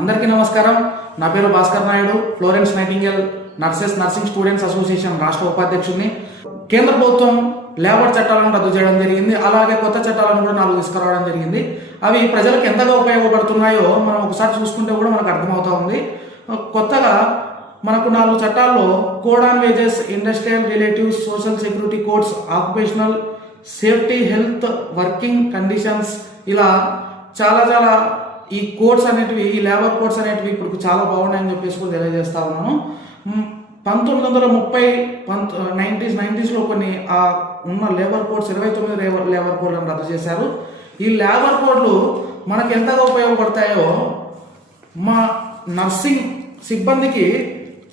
అందరికీ నమస్కారం. నా పేరు Bhaskar Naidu. Florence Nightingale nurses nursing students association రాష్ట్ర ఉపాధ్యక్షుడిని. కేంద్ర ప్రభుత్వం లేబర్ చట్టాలను రద్దు చేయడం జరిగింది. అలాగే కొత్త చట్టాలను కూడా నాలుగు తీసుకురావడం జరిగింది. అవి ప్రజలకు ఎంతగా ఉపయోగపడుతున్నాయో మనం ఒకసారి చూసుకుంటే కూడా మనకు అర్థమవుతా ఉంది. కొత్తగా మనకు నాలుగు చట్టాల్లో code on wages industrial relatives social security codes occupational safety health working conditions ఇలా చాలా చాలా ఈ కోడ్స్ అనేటివి ఈ లేబర్ కోడ్స్ అనేటివి ఇప్పుడు చాలా బాగున్నాయని చెప్పేసి కూడా తెలియజేస్తా ఉన్నాను. పంతొమ్మిది వందల ముప్పై పంత నైంటీస్ నైంటీస్లో కొన్ని ఆ ఉన్న లేబర్ కోడ్స్ ఇరవై తొమ్మిది లేబర్ లేబర్ కోడ్లను రద్దు చేశారు. ఈ లేబర్ కోడ్లు మనకు ఎంతగా ఉపయోగపడతాయో మా నర్సింగ్ సిబ్బందికి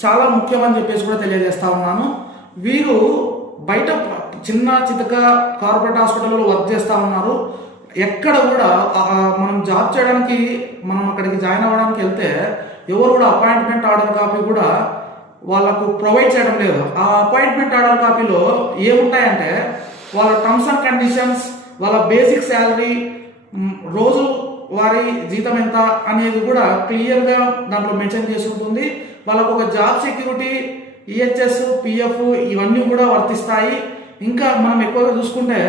చాలా ముఖ్యమని చెప్పేసి కూడా తెలియజేస్తా ఉన్నాను. వీరు బయట చిన్న చితక కార్పొరేట్ హాస్పిటల్లో వర్క్ చేస్తూ ఉన్నారు. ఎక్కడ కూడా మనం జాబ్ చేయడానికి మనం అక్కడికి జాయిన్ అవ్వడానికి వెళ్తే ఎవరు కూడా అపాయింట్మెంట్ ఆర్డర్ కాపీ కూడా వాళ్ళకు ప్రొవైడ్ చేయడం లేదు. ఆ అపాయింట్మెంట్ ఆర్డర్ కాపీలో ఏముంటాయంటే వాళ్ళ టర్మ్స్ అండ్ కండిషన్స్ వాళ్ళ బేసిక్ శాలరీ రోజు వారి జీతం ఎంత అనేది కూడా క్లియర్గా దాంట్లో మెన్షన్ చేసి ఉంటుంది. వాళ్ళకు ఒక జాబ్ సెక్యూరిటీ ఈహెచ్ఎస్ పిఎఫ్ ఇవన్నీ కూడా వర్తిస్తాయి. ఇంకా మనం ఎక్కువగా చూసుకుంటే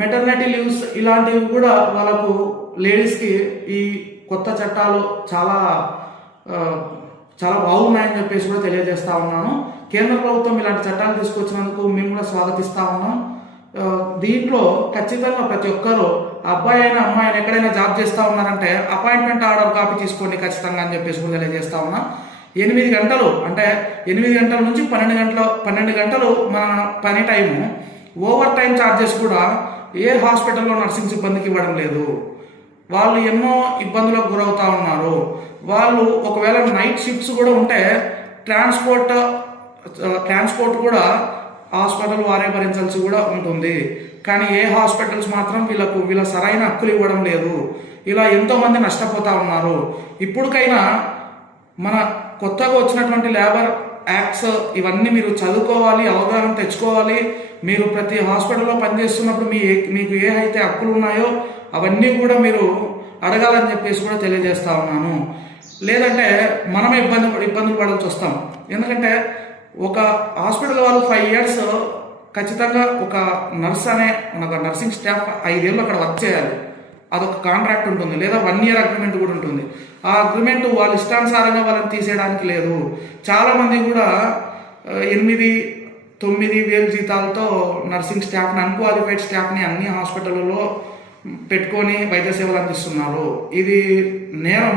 మెటర్నిటీ లీవ్స్ ఇలాంటివి కూడా వాళ్ళకు లేడీస్కి ఈ కొత్త చట్టాలు చాలా చాలా బాగున్నాయని చెప్పేసి కూడా తెలియజేస్తా ఉన్నాను. కేంద్ర ప్రభుత్వం ఇలాంటి చట్టాలు తీసుకొచ్చినందుకు మేము కూడా స్వాగతిస్తా ఉన్నాం. దీంట్లో ఖచ్చితంగా ప్రతి ఒక్కరూ అబ్బాయి అయినా అమ్మాయి అయినా ఎక్కడైనా జాబ్ చేస్తూ ఉన్నారంటే అపాయింట్మెంట్ ఆర్డర్ కాపీ తీసుకోండి ఖచ్చితంగా అని చెప్పేసి కూడా తెలియజేస్తా ఉన్నా. ఎనిమిది గంటలు అంటే ఎనిమిది గంటల నుంచి పన్నెండు గంటల పన్నెండు గంటలు మన పని టైము. ఓవర్ టైం ఛార్జెస్ కూడా ఏ హాస్పిటల్లో నర్సింగ్ సిబ్బందికి ఇవ్వడం లేదు. వాళ్ళు ఎన్నో ఇబ్బందులకు గురవుతూ ఉన్నారు. వాళ్ళు ఒకవేళ నైట్ షిఫ్ట్స్ కూడా ఉంటే ట్రాన్స్పోర్ట్ ట్రాన్స్పోర్ట్ కూడా హాస్పిటల్ వారే భరించాల్సి కూడా ఉంటుంది. కానీ ఏ హాస్పిటల్స్ మాత్రం వీళ్ళకు వీళ్ళ సరైన హక్కులు ఇవ్వడం లేదు. ఇలా ఎంతోమంది నష్టపోతూ ఉన్నారు. ఇప్పటికైనా మన కొత్తగా వచ్చినటువంటి లేబర్ యాక్ట్స్ ఇవన్నీ మీరు చదువుకోవాలి అవగాహన తెచ్చుకోవాలి. మీరు ప్రతి హాస్పిటల్లో పనిచేస్తున్నప్పుడు మీ మీకు ఏ అయితే హక్కులు ఉన్నాయో అవన్నీ కూడా మీరు అడగాలని చెప్పేసి కూడా తెలియజేస్తా ఉన్నాను. లేదంటే మనమే ఇబ్బంది ఇబ్బందులు పడాల్సి వస్తాం. ఎందుకంటే ఒక హాస్పిటల్ వాళ్ళు ఫైవ్ ఇయర్స్ ఖచ్చితంగా ఒక నర్స్ అనే ఒక నర్సింగ్ స్టాఫ్ ఐదేళ్ళు అక్కడ వర్క్ చేయాలి. అదొక కాంట్రాక్ట్ ఉంటుంది లేదా వన్ ఇయర్ అగ్రిమెంట్ కూడా ఉంటుంది. ఆ అగ్రిమెంట్ వాళ్ళ ఇష్టానుసారంగా వాళ్ళని తీసేయడానికి లేదు. చాలామంది కూడా ఎనిమిది తొమ్మిది వేలు జీతాలతో నర్సింగ్ స్టాఫ్ని అన్క్వాలిఫైడ్ స్టాఫ్ని అన్ని హాస్పిటల్లో పెట్టుకొని వైద్య సేవలు అందిస్తున్నారు. ఇది నేరం.